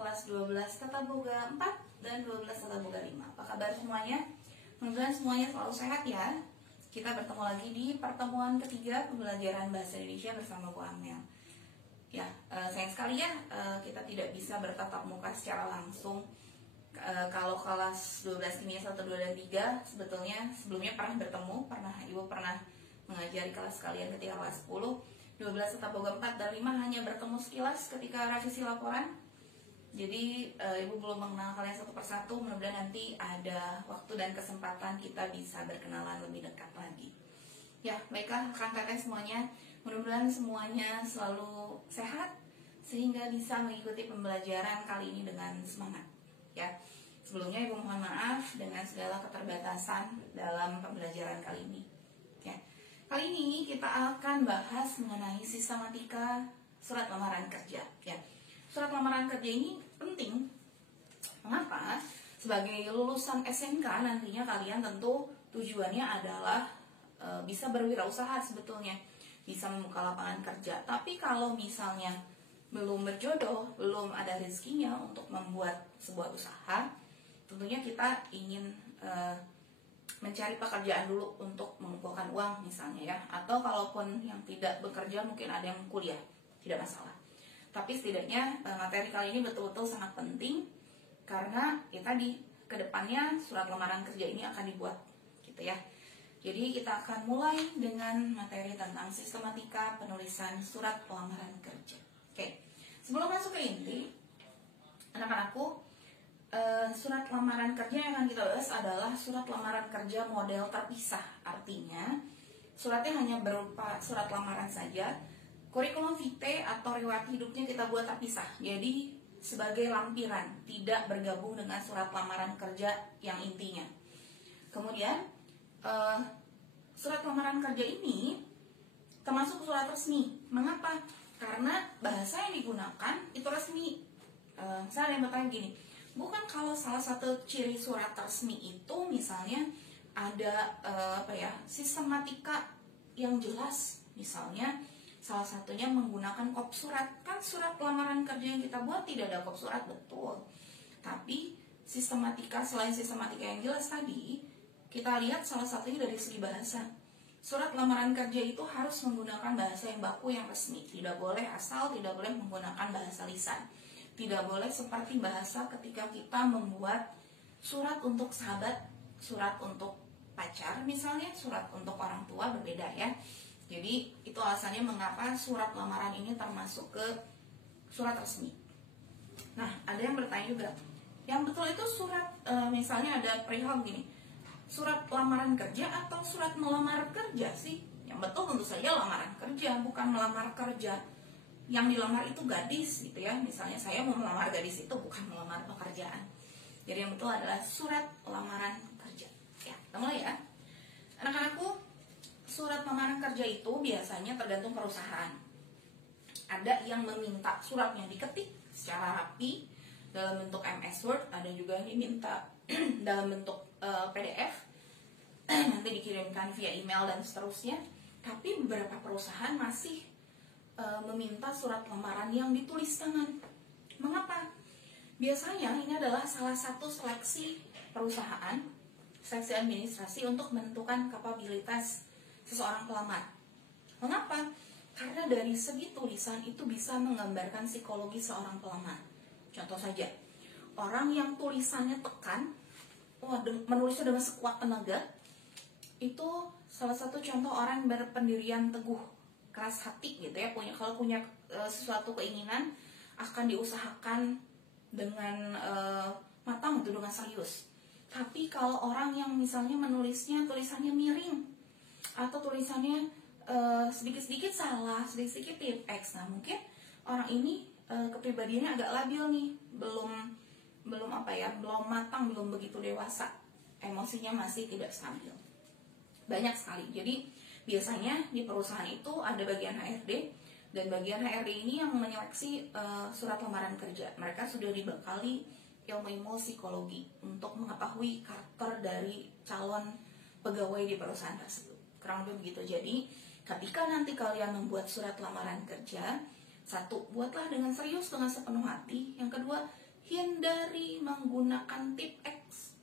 kelas 12 Tata Boga 4 dan 12 Tata Boga 5. Apa kabar semuanya? Mudah-mudahan semuanya selalu sehat ya. Kita bertemu lagi di pertemuan ketiga pembelajaran Bahasa Indonesia bersama Bu Amel. Ya, sayang sekali ya kita tidak bisa bertatap muka secara langsung. Kalau kelas 12 kimia 1, 2, dan 3 sebetulnya sebelumnya pernah bertemu, Ibu pernah mengajari kelas kalian ketika kelas 10. 12 Tata Boga 4 dan 5 hanya bertemu sekilas ketika revisi laporan. Jadi Ibu belum mengenal kalian satu persatu. Mudah-mudahan nanti ada waktu dan kesempatan kita bisa berkenalan lebih dekat lagi. Ya, baiklah rekan teteh semuanya. Mudah-mudahan semuanya selalu sehat sehingga bisa mengikuti pembelajaran kali ini dengan semangat. Ya, sebelumnya Ibu mohon maaf dengan segala keterbatasan dalam pembelajaran kali ini. Ya. Kali ini kita akan bahas mengenai sistematika surat lamaran kerja. Ya, surat lamaran kerja ini penting. Mengapa? Sebagai lulusan SMK nantinya kalian tentu tujuannya adalah bisa berwirausaha sebetulnya, bisa membuka lapangan kerja. Tapi kalau misalnya belum berjodoh, belum ada rezekinya untuk membuat sebuah usaha, tentunya kita ingin mencari pekerjaan dulu untuk mengumpulkan uang misalnya ya, atau kalaupun yang tidak bekerja mungkin ada yang kuliah, tidak masalah. Tapi setidaknya materi kali ini betul-betul sangat penting karena kita di kedepannya surat lamaran kerja ini akan dibuat gitu ya. Jadi kita akan mulai dengan materi tentang sistematika penulisan surat lamaran kerja. Oke, sebelum masuk ke inti, anak-anakku, surat lamaran kerja yang akan kita bahas adalah surat lamaran kerja model terpisah. Artinya suratnya hanya berupa surat lamaran saja. Kurikulum vitae atau riwayat hidupnya kita buat terpisah. Jadi sebagai lampiran, tidak bergabung dengan surat lamaran kerja yang intinya. Kemudian surat lamaran kerja ini termasuk surat resmi. Mengapa? Karena bahasa yang digunakan itu resmi. Saya ada yang bertanya gini, bukan kalau salah satu ciri surat resmi itu misalnya ada sistematika yang jelas, misalnya salah satunya menggunakan kop surat. Kan surat lamaran kerja yang kita buat tidak ada kop surat, betul. Tapi sistematika, selain sistematika yang jelas tadi, kita lihat salah satunya dari segi bahasa. Surat lamaran kerja itu harus menggunakan bahasa yang baku, yang resmi. Tidak boleh asal, tidak boleh menggunakan bahasa lisan. Tidak boleh seperti bahasa ketika kita membuat surat untuk sahabat, surat untuk pacar misalnya, surat untuk orang tua, berbeda ya. Jadi itu alasannya mengapa surat lamaran ini termasuk ke surat resmi. Nah, ada yang bertanya juga, yang betul itu surat misalnya ada perihal gini, surat lamaran kerja atau surat melamar kerja sih? Yang betul tentu saja lamaran kerja, bukan melamar kerja. Yang dilamar itu gadis gitu ya. Misalnya saya mau melamar gadis itu bukan melamar pekerjaan. Jadi yang betul adalah surat lamaran kerja. Ya, kita mulai ya. Anak-anakku, surat lamaran kerja itu biasanya tergantung perusahaan. Ada yang meminta suratnya diketik secara rapi dalam bentuk MS Word, ada juga yang diminta dalam bentuk PDF, nanti dikirimkan via email dan seterusnya. Tapi beberapa perusahaan masih meminta surat lamaran yang ditulis tangan. Mengapa? Biasanya ini adalah salah satu seleksi perusahaan, seleksi administrasi untuk menentukan kapabilitas seseorang pelamar. Mengapa? Karena dari segi tulisan itu bisa menggambarkan psikologi seorang pelamar. Contoh saja, orang yang tulisannya tekan, menulisnya dengan sekuat tenaga, itu salah satu contoh orang yang berpendirian teguh, keras hati gitu ya. Kalau punya sesuatu keinginan akan diusahakan dengan matang gitu, dengan serius. Tapi kalau orang yang misalnya menulisnya tulisannya miring atau tulisannya sedikit-sedikit salah, sedikit-sedikit tip X, nah mungkin orang ini kepribadiannya agak labil nih, belum matang, belum begitu dewasa, emosinya masih tidak stabil. Banyak sekali. Jadi biasanya di perusahaan itu ada bagian HRD, dan bagian HRD ini yang menyeleksi surat lamaran kerja. Mereka sudah dibekali ilmu-ilmu psikologi untuk mengetahui karakter dari calon pegawai di perusahaan tersebut. Kurang lebih begitu. Jadi ketika nanti kalian membuat surat lamaran kerja, satu, buatlah dengan serius, dengan sepenuh hati. Yang kedua, hindari menggunakan tip X.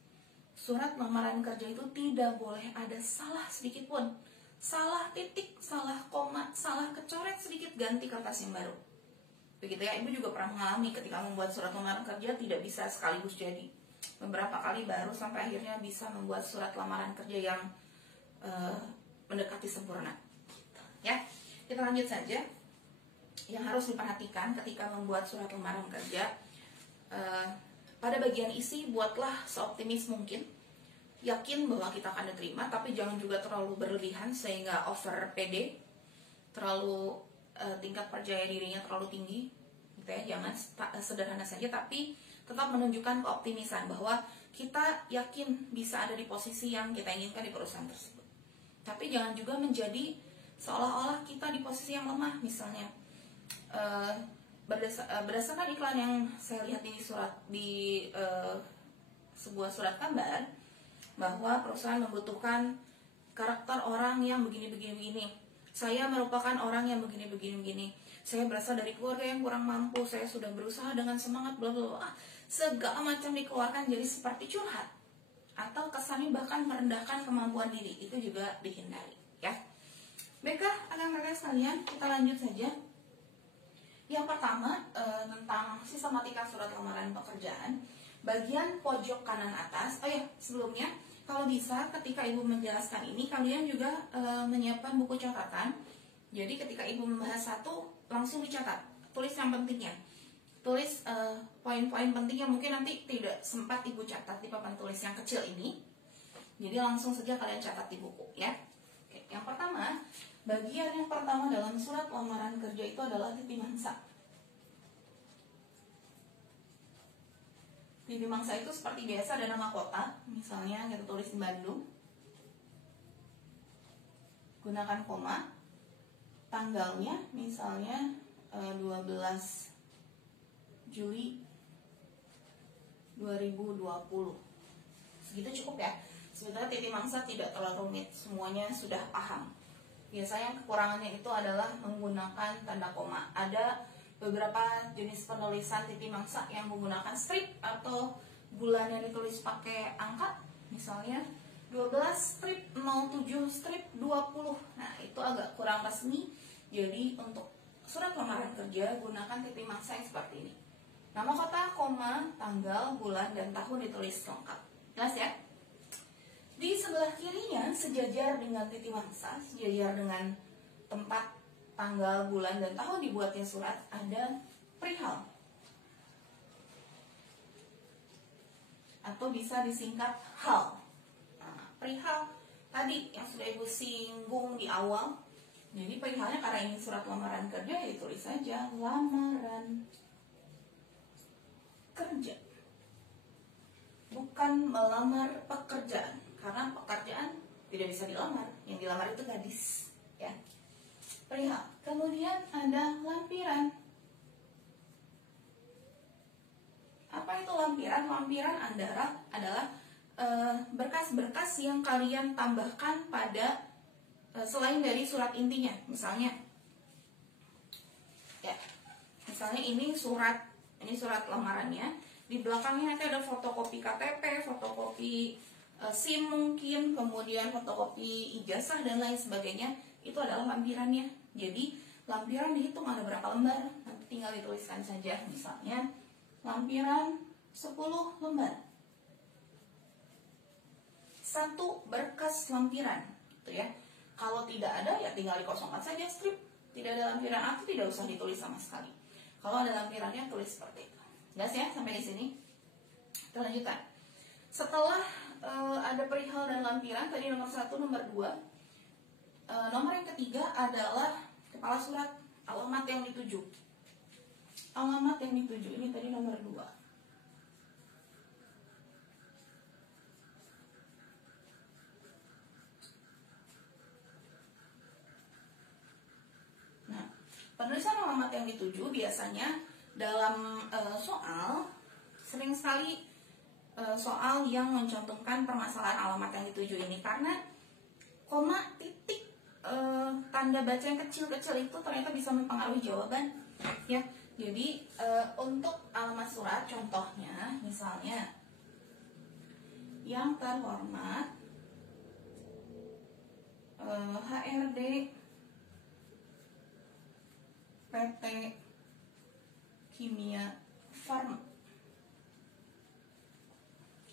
Surat lamaran kerja itu tidak boleh ada salah sedikit pun. Salah titik, salah koma, salah kecoret sedikit, ganti kertas yang baru. Begitu ya, Ibu juga pernah mengalami ketika membuat surat lamaran kerja tidak bisa sekaligus jadi. Beberapa kali baru sampai akhirnya bisa membuat surat lamaran kerja yang mendekati sempurna. Ya, kita lanjut saja. Yang harus diperhatikan ketika membuat surat lamaran kerja, pada bagian isi buatlah seoptimis mungkin, yakin bahwa kita akan diterima, tapi jangan juga terlalu berlebihan sehingga over PD, terlalu tingkat percaya dirinya terlalu tinggi, gitu ya. Jangan sederhana saja, tapi tetap menunjukkan keoptimisan bahwa kita yakin bisa ada di posisi yang kita inginkan di perusahaan tersebut. Tapi jangan juga menjadi seolah-olah kita di posisi yang lemah, misalnya. Berdasarkan iklan yang saya lihat di sebuah surat kabar bahwa perusahaan membutuhkan karakter orang yang begini. Saya merupakan orang yang begini. Saya berasal dari keluarga yang kurang mampu. Saya sudah berusaha dengan semangat bla bla bla. Segala macam dikeluarkan jadi seperti curhat atau kesannya bahkan merendahkan kemampuan diri. Itu juga dihindari, ya. Baiklah, anak-anak sekalian, kita lanjut saja. Yang pertama, tentang sistematika surat lamaran pekerjaan, bagian pojok kanan atas. Oh ya, sebelumnya, kalau bisa ketika Ibu menjelaskan ini, kalian juga menyiapkan buku catatan. Jadi ketika Ibu membahas satu, langsung dicatat, tulis yang pentingnya. Tulis poin-poin penting yang mungkin nanti tidak sempat Ibu catat di papan tulis yang kecil ini. Jadi langsung saja kalian catat di buku, ya. Oke, yang pertama, bagian yang pertama dalam surat lamaran kerja itu adalah titik mangsa. Titik mangsa itu seperti biasa ada nama kota, misalnya kita tulis Bandung. Gunakan koma. Tanggalnya misalnya 12 Juli 2020. Segitu cukup ya. Sebetulnya titik mangsa tidak terlalu rumit, semuanya sudah paham. Biasanya kekurangannya itu adalah menggunakan tanda koma. Ada beberapa jenis penulisan titik mangsa yang menggunakan strip atau bulan yang ditulis pakai angka, misalnya 12 strip 07 strip 20. Nah, itu agak kurang resmi. Jadi untuk surat lamaran kerja gunakan titik mangsa yang seperti ini. Nama kota, koma, tanggal, bulan, dan tahun ditulis lengkap. Jelas ya? Di sebelah kirinya sejajar dengan titik mangsa, sejajar dengan tempat, tanggal, bulan, dan tahun dibuatnya surat, ada perihal. Atau bisa disingkat hal. Nah, perihal tadi yang sudah Ibu singgung di awal. Jadi perihalnya karena ini surat lamaran kerja, ya ditulis saja lamaran kerja. Bukan melamar pekerjaan. Karena pekerjaan tidak bisa dilamar, yang dilamar itu gadis, ya. Perihal. Kemudian ada lampiran. Apa itu lampiran? Lampiran adalah berkas-berkas yang kalian tambahkan pada selain dari surat intinya. Misalnya, ya, misalnya ini surat lamarannya. Di belakangnya nanti ada fotokopi KTP, fotokopi SIM mungkin, kemudian fotokopi ijazah dan lain sebagainya. Itu adalah lampirannya. Jadi lampiran dihitung ada berapa lembar, nanti tinggal dituliskan saja. Misalnya lampiran 10 lembar. 1 berkas lampiran, gitu ya. Kalau tidak ada ya tinggal dikosongkan saja strip. Tidak ada lampiran atau tidak usah ditulis sama sekali. Kalau ada lampirannya tulis seperti itu. Jelas ya sampai di sini? Kita lanjutkan. Setelah ada perihal dan lampiran, tadi nomor 1, nomor 2. Nomor yang ketiga adalah kepala surat, alamat yang dituju. Alamat yang dituju, ini tadi nomor 2. Nah, penulisan alamat yang dituju biasanya dalam soal sering sekali soal yang mencantumkan permasalahan alamat yang dituju ini, karena koma, titik, tanda baca yang kecil-kecil itu ternyata bisa mempengaruhi jawaban, ya. Jadi untuk alamat surat contohnya misalnya yang terhormat HRD PT Kimia Farma.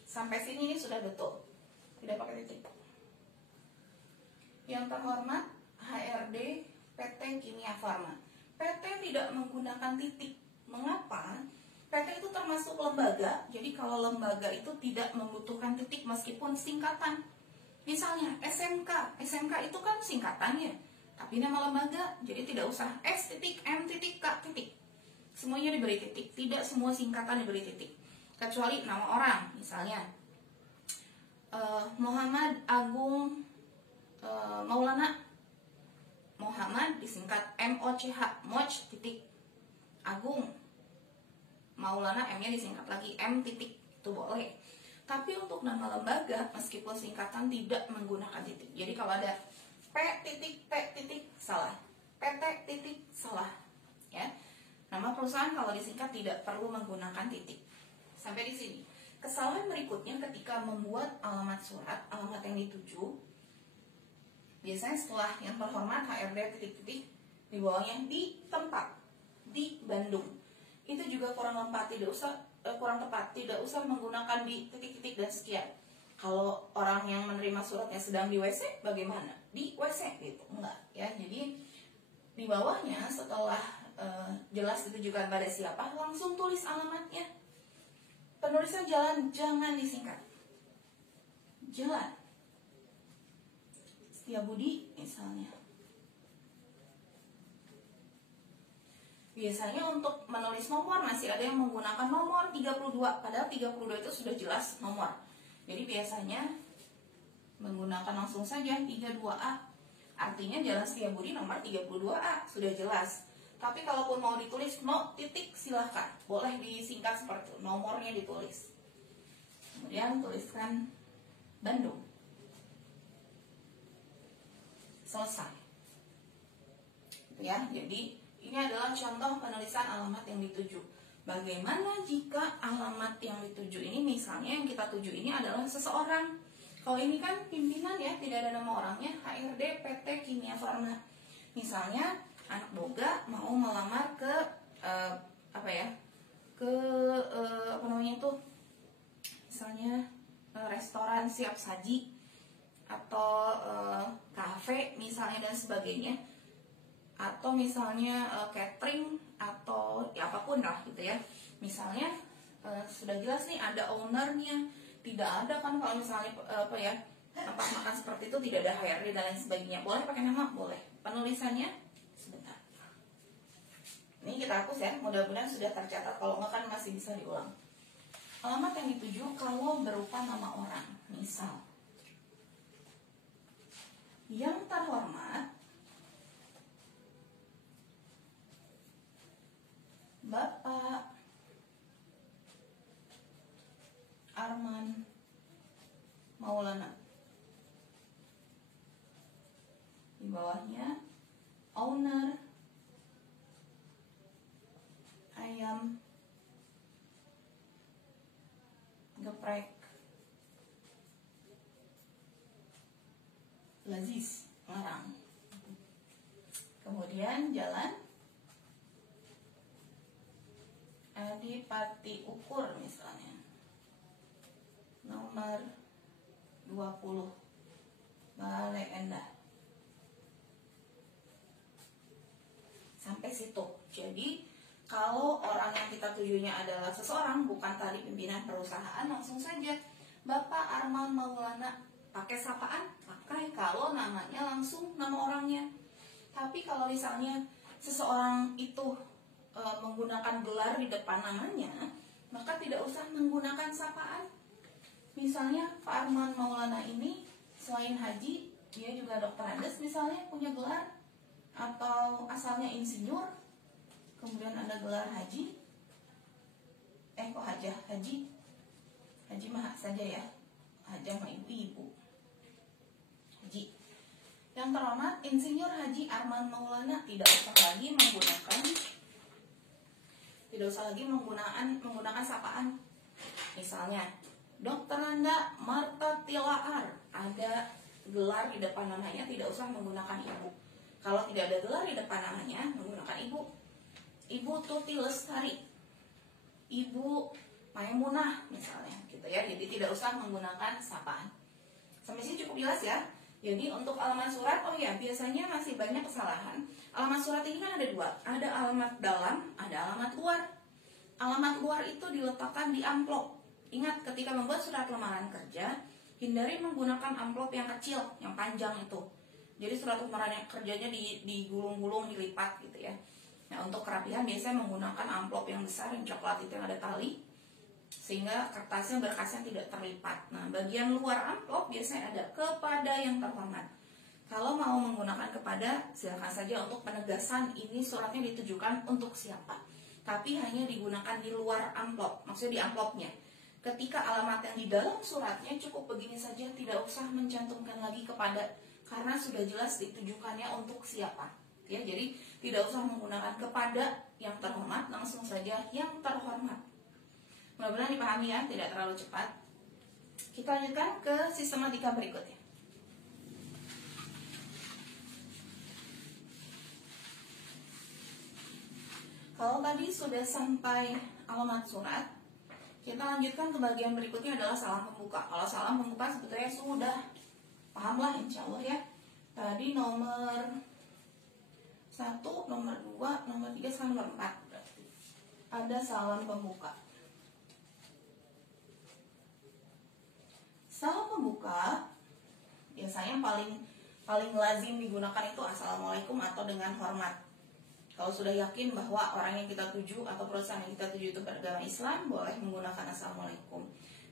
Sampai sini ini sudah betul, tidak pakai titik. Yang terhormat HRD PT Kimia Farma. PT tidak menggunakan titik. Mengapa? PT itu termasuk lembaga. Jadi kalau lembaga itu tidak membutuhkan titik meskipun singkatan. Misalnya SMK. SMK itu kan singkatannya, tapi nama lembaga, jadi tidak usah S titik M titik K titik. Semuanya diberi titik. Tidak semua singkatan diberi titik. Kecuali nama orang, misalnya Muhammad Agung Maulana. Muhammad disingkat MOCH, Moch titik Agung. Maulana M-nya disingkat lagi M titik, itu boleh. Tapi untuk nama lembaga meskipun singkatan tidak menggunakan titik. Jadi kalau ada P titik P titik salah, PT titik salah, ya. Nama perusahaan kalau disingkat tidak perlu menggunakan titik. Sampai di sini. Kesalahan berikutnya ketika membuat alamat surat, alamat yang dituju, biasanya setelah yang terhormat HRD titik-titik, di bawahnya di tempat, di Bandung. Itu juga kurang tepat, tidak usah menggunakan di titik-titik dan sekian. Kalau orang yang menerima suratnya sedang di WC, bagaimana? Di WC gitu, enggak ya. Jadi di bawahnya setelah jelas ditujukan pada siapa, langsung tulis alamatnya. Penulisan jalan jangan disingkat. Jalan Setiabudi misalnya. Biasanya untuk menulis nomor masih ada yang menggunakan nomor 32, padahal 32 itu sudah jelas nomor. Jadi biasanya menggunakan langsung saja 32A. Artinya Jalan Setiabudi nomor 32A, sudah jelas. Tapi kalaupun mau ditulis no titik, silahkan. Boleh disingkat seperti itu, nomornya ditulis. Kemudian tuliskan Bandung. Selesai. Ya, jadi ini adalah contoh penulisan alamat yang dituju. Bagaimana jika alamat yang dituju ini, misalnya yang kita tuju ini adalah seseorang. Kalau ini kan pimpinan ya, tidak ada nama orangnya, HRD PT Kimia Farma. Misalnya anak boga mau melamar ke misalnya restoran siap saji atau kafe misalnya dan sebagainya, atau misalnya catering atau ya apapun lah gitu ya. Misalnya sudah jelas nih ada ownernya, tidak ada kan kalau misalnya tempat makan seperti itu tidak ada HRD dan lain sebagainya. Boleh pakai nama? Boleh. Penulisannya sebentar. Ini kita hapus ya, mudah-mudahan sudah tercatat. Kalau enggak kan masih bisa diulang. Alamat yang dituju kalau berupa nama orang, misal yang terhormat Bapak Arman Maulana. Di bawahnya owner ayam geprek Lazis Larang. Kemudian jalan Adipati Ukur misalnya, nomor 20 Bale Endah. Sampai situ. Jadi kalau orang yang kita tujunya adalah seseorang, bukan tadi pimpinan perusahaan, langsung saja Bapak Arman Maulana. Pakai sapaan? Pakai kalau namanya langsung nama orangnya. Tapi kalau misalnya seseorang itu menggunakan gelar di depan namanya, maka tidak usah menggunakan sapaan. Misalnya Pak Arman Maulana ini selain haji, dia juga dokter Andes misalnya, punya gelar, atau asalnya insinyur, kemudian ada gelar haji. Haji mah saja ya, hajah mah ibu-ibu. Haji. Yang terhormat Insinyur Haji Arman Maulana, tidak usah lagi menggunakan Tidak usah lagi menggunakan sapaan. Misalnya, Dr. Nanda Marta Tilaar, ada gelar di depan namanya, tidak usah menggunakan ibu. Kalau tidak ada gelar di depan namanya, menggunakan ibu. Ibu Tuti Lestari, Ibu Maimunah misalnya, gitu ya. Jadi tidak usah menggunakan sapaan. Sampai sini cukup jelas ya. Jadi untuk alamat surat, oh ya, biasanya masih banyak kesalahan. Alamat surat ini kan ada dua, ada alamat dalam, ada alamat luar. Alamat luar itu diletakkan di amplop. Ingat, ketika membuat surat lamaran kerja, hindari menggunakan amplop yang kecil, yang panjang itu. Jadi surat lamaran kerjanya digulung-gulung, dilipat gitu ya. Nah, untuk kerapihan biasanya menggunakan amplop yang besar, yang coklat itu yang ada tali, sehingga kertasnya berkasnya tidak terlipat. Nah, bagian luar amplop biasanya ada kepada yang terhormat. Kalau mau menggunakan kepada, silakan saja untuk penegasan ini suratnya ditujukan untuk siapa. Tapi hanya digunakan di luar amplop, maksudnya di amplopnya. Ketika alamat yang di dalam suratnya cukup begini saja, tidak usah mencantumkan lagi kepada, karena sudah jelas ditujukannya untuk siapa. Ya, jadi tidak usah menggunakan kepada yang terhormat, langsung saja yang terhormat. Mudah-mudahan dipahami ya, tidak terlalu cepat. Kita lanjutkan ke sistematika berikutnya. Kalau tadi sudah sampai alamat surat, kita lanjutkan ke bagian berikutnya adalah salam pembuka. Kalau salam pembuka sebetulnya sudah pahamlah insya Allah ya. Tadi nomor 1, nomor 2, nomor 3, sekarang nomor 4 berarti. Ada salam pembuka. Salam pembuka biasanya paling lazim digunakan itu assalamualaikum atau dengan hormat. Kalau sudah yakin bahwa orang yang kita tuju atau perusahaan yang kita tuju itu beragama Islam, boleh menggunakan assalamualaikum.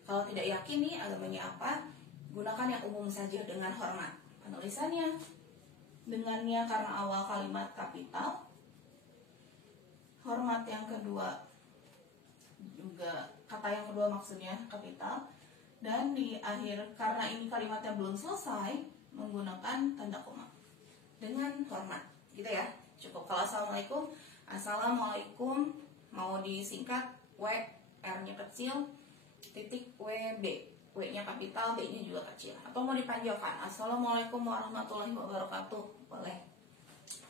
Kalau tidak yakin nih agamanya apa, gunakan yang umum saja dengan hormat. Penulisannya dengannya karena awal kalimat kapital, hormat yang kedua juga kata yang kedua maksudnya kapital, dan di akhir karena ini kalimatnya belum selesai menggunakan tanda koma dengan hormat, gitu ya. Cukup. Kalau assalamualaikum, assalamualaikum mau disingkat W, R-nya kecil, titik WB, W-nya kapital, B-nya juga kecil. Atau mau dipanjangkan, assalamualaikum warahmatullahi wabarakatuh, boleh.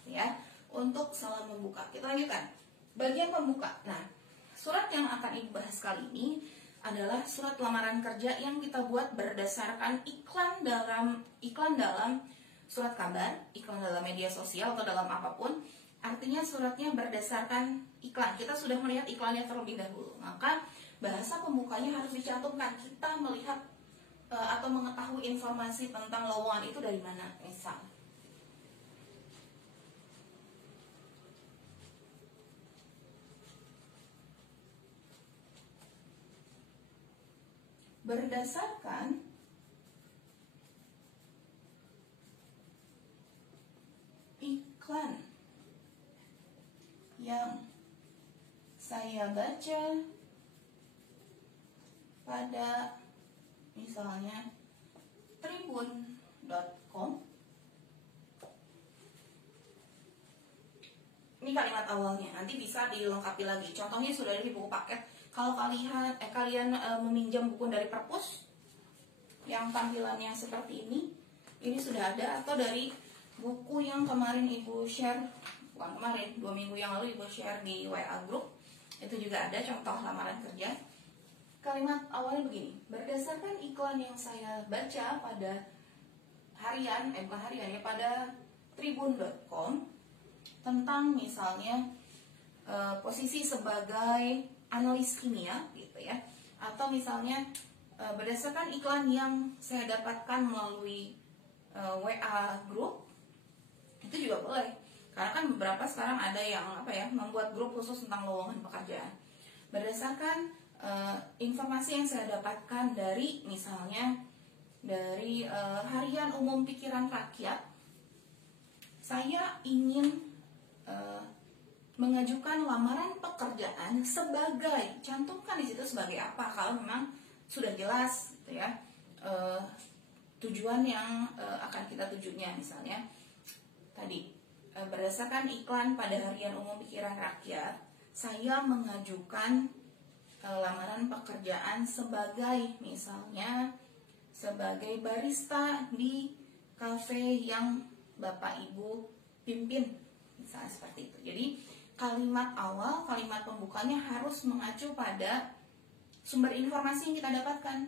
Ya, untuk salam pembuka. Kita lanjutkan. Bagian pembuka. Nah, surat yang akan Ibu bahas kali ini adalah surat lamaran kerja yang kita buat berdasarkan iklan dalam surat kabar, iklan dalam media sosial atau dalam apapun. Artinya suratnya berdasarkan iklan. Kita sudah melihat iklannya terlebih dahulu, maka bahasa pembukanya harus dicantumkan. Kita melihat atau mengetahui informasi tentang lowongan itu dari mana. Misal, berdasarkan iklan yang saya baca pada misalnya tribun.com. Ini kalimat awalnya, nanti bisa dilengkapi lagi. Contohnya sudah ada di buku paket. Kalau kalian meminjam buku dari Perpus yang tampilannya seperti ini sudah ada, atau dari buku yang kemarin Ibu share, bukan kemarin, 2 minggu yang lalu Ibu share di WA group, itu juga ada contoh lamaran kerja. Kalimat awalnya begini, berdasarkan iklan yang saya baca pada pada tribun.com tentang misalnya posisi sebagai analis kimia gitu ya, atau misalnya berdasarkan iklan yang saya dapatkan melalui WA group, itu juga boleh. Karena kan beberapa sekarang ada yang membuat grup khusus tentang lowongan pekerjaan. Berdasarkan informasi yang saya dapatkan dari misalnya dari Harian Umum Pikiran Rakyat, saya ingin mengajukan lamaran pekerjaan sebagai, cantumkan di situ sebagai apa kalau memang sudah jelas gitu ya, tujuan yang akan kita tujunya. Misalnya tadi berdasarkan iklan pada Harian Umum Pikiran Rakyat, saya mengajukan lamaran pekerjaan sebagai misalnya sebagai barista di kafe yang Bapak Ibu pimpin, misalnya seperti itu. Jadi kalimat awal, kalimat pembukanya harus mengacu pada sumber informasi yang kita dapatkan.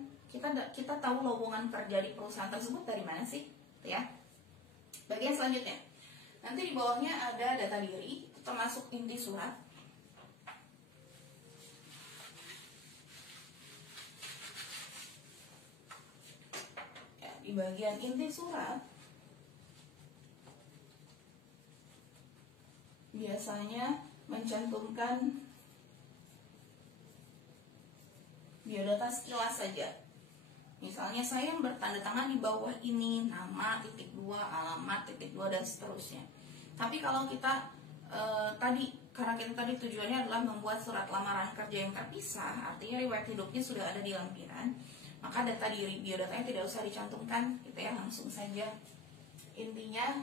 Kita tahu lowongan kerja di perusahaan tersebut dari mana sih, ya. Bagian selanjutnya, nanti di bawahnya ada data diri, termasuk inti surat. Ya, di bagian inti surat biasanya mencantumkan biodata sekilas saja. Misalnya saya bertanda tangan di bawah ini, nama, titik 2, alamat, titik 2, dan seterusnya. Tapi kalau kita karena kita tadi tujuannya adalah membuat surat lamaran kerja yang terpisah, artinya riwayat hidupnya sudah ada di lampiran, maka data diri biodatanya tidak usah dicantumkan, gitu ya, langsung saja. Intinya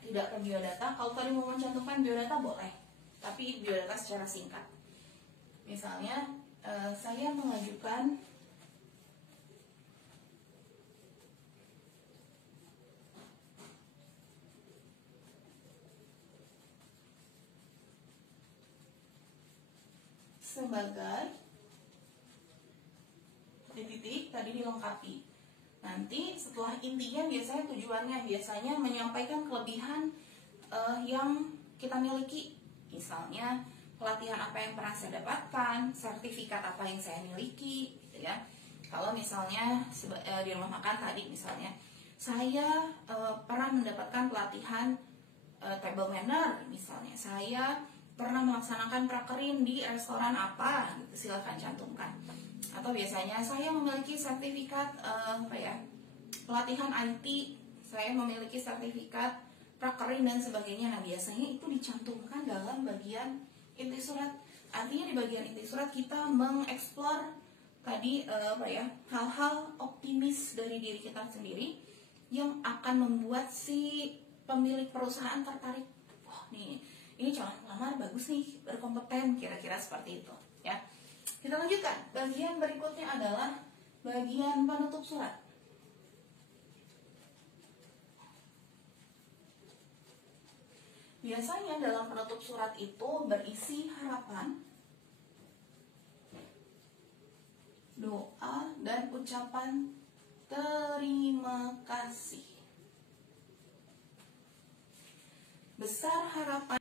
tidak ke biodata. Kalau tadi mau mencantumkan biodata boleh, tapi biodata secara singkat. Misalnya saya mengajukan sebagai titik tadi dilengkapi. Nanti setelah intinya biasanya menyampaikan kelebihan yang kita miliki. Misalnya pelatihan apa yang pernah saya dapatkan, sertifikat apa yang saya miliki, gitu ya. Kalau misalnya di rumah makan tadi misalnya saya pernah mendapatkan pelatihan table manner, misalnya saya pernah melaksanakan prakerin di restoran apa, gitu, silakan cantumkan. Atau biasanya saya memiliki sertifikat pelatihan IT, saya memiliki sertifikat prakerin dan sebagainya. Nah, biasanya itu dicantumkan dalam bagian inti surat. Artinya di bagian inti surat kita mengeksplor tadi hal-hal optimis dari diri kita sendiri yang akan membuat si pemilik perusahaan tertarik. Wah, ini calon pelamar bagus nih, berkompeten, kira-kira seperti itu, ya. Kita lanjutkan. Bagian berikutnya adalah bagian penutup surat. Biasanya dalam penutup surat itu berisi harapan, doa, dan ucapan terima kasih. Besar harapan